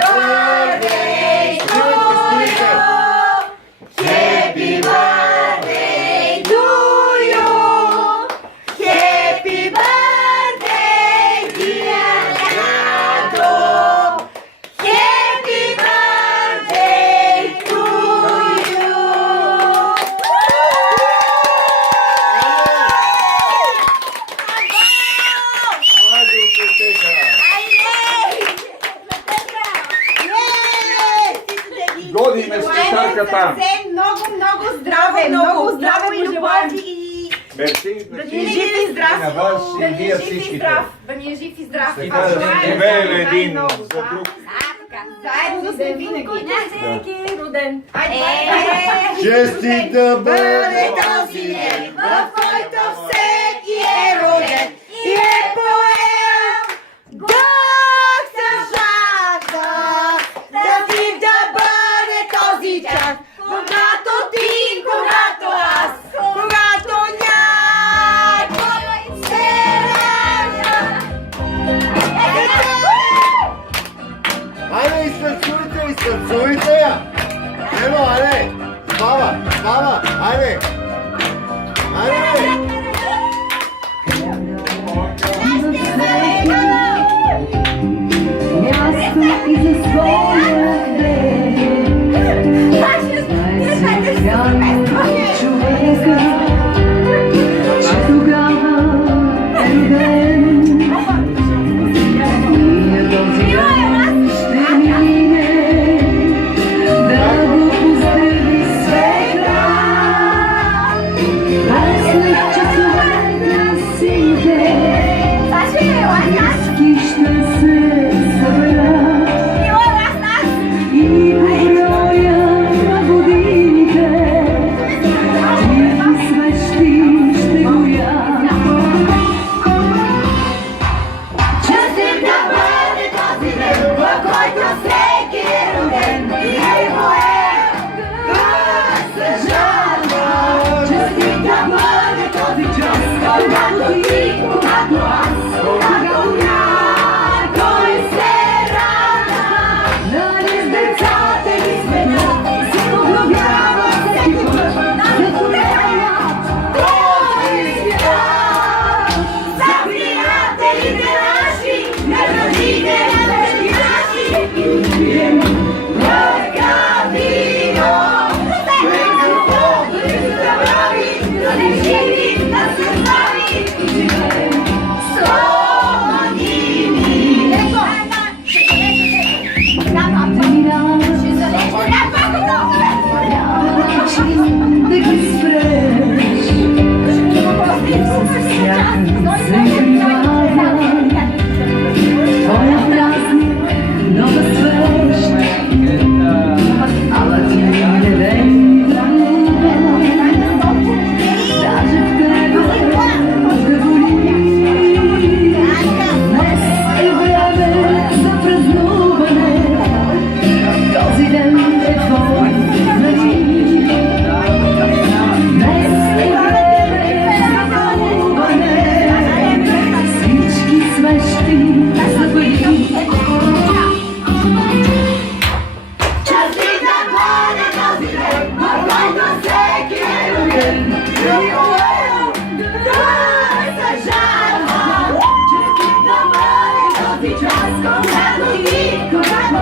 birthday to you. Happy birthday to you. Happy birthday, dear Renato. Happy birthday to you. Godíme спектакля там. Много здраве, много здраве и любові и Мерси. да ни е жив и здрав. На вас и Да ни вие е жив и всичките. здрав. Да ни е жив и здрав. Сега Това да желаем живеем заедно, един най-много. за друг. Така. Заедно сме винаги. Всеки роден. Честит да бъде този ден, в който всеки е роден и е поел дух с жажда. Да ти да бъде този час, когато ти, когато аз, когато някой се ражда. Айде и танцуйте я! Ево, айде! Слава! Айде! Айде! Място и за своя ден. Човека, че тогава е роден. Ние този ден ще мине, да го поздрави света. А след часове на сините, близки ще се съберат. И по броя на годините тихи свещи ще горят. Честит да бъде този ден, в който всеки е роден и е поел дух с жажда. Честит да бъде този час, когато ти, когато аз, когато някой се ражда. Нали с децата ни света се обновява всеки път, се подема този свят. За приятелите наши, на родителите наши, пием горка вино. Без любов, без забрави, да не живи, да се здрави и живеем сто години. Да ги спреш, твоя празник, нова свещ, ала ти не дай даже в тебе да боли. Днес е време за празнуване, този ден е твой нали. Днес е време за празнуване, всички свещи запали. Честит да бъде този ден, в който всеки е роден и е поел дух с жажда. Честит да бъде този час, когато ти, когато